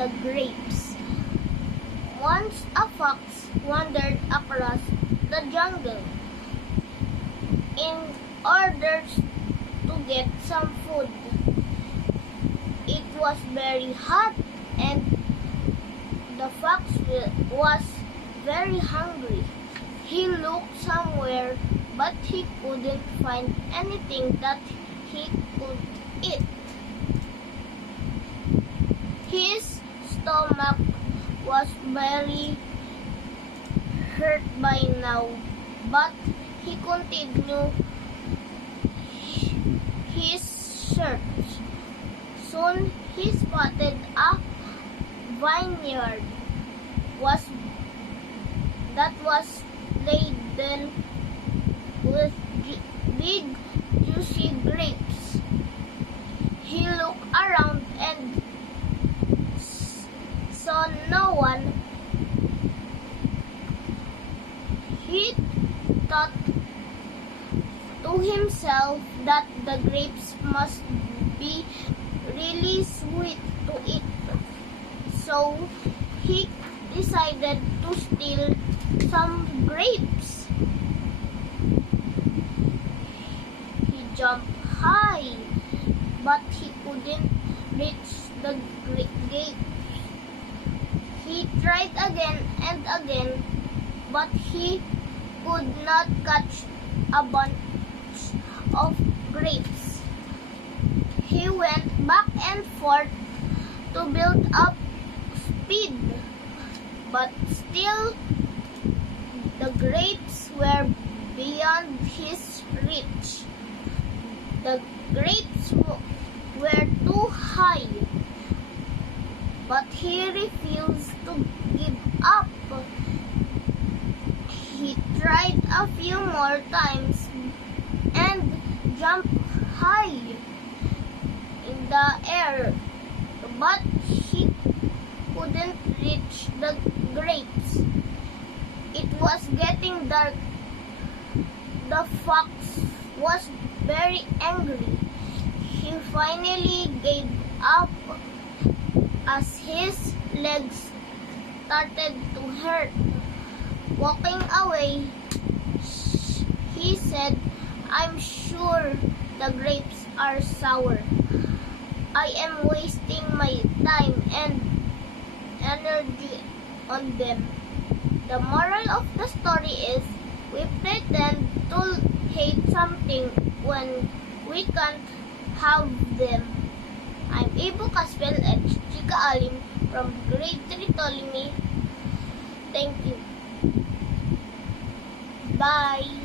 the grapes. Once a fox wandered across the jungle in order to get some food. It was very hot and the fox was very hungry. He looked somewhere but he couldn't find anything that he could eat. His stomach was very hurt by now, but he continued his search. Soon he spotted a vineyard that was laden with big juicy grapes. He looked around and saw no one. He thought to himself that the grapes must be really sweet to eat. So he decided to steal some grapes. He jumped high, but he couldn't reach the gate. He tried again and again, but he could not catch a bunch of grapes. He went back and forth to build up speed, but still the grapes were beyond his reach. The grapes were too high, but he refused to give up. He tried a few more times and jumped high in the air, but he couldn't reach the grapes. It was getting dark. The fox was very angry. He finally gave up as his legs started to hurt. Walking away, he said, "I'm sure the grapes are sour. I am wasting my time and energy on them." The moral of the story is, we pretend to hate something when we can't have them. I'm Ibu Caspel and Chika Alim from Grade 3 Ptolemy. Thank you. Bye.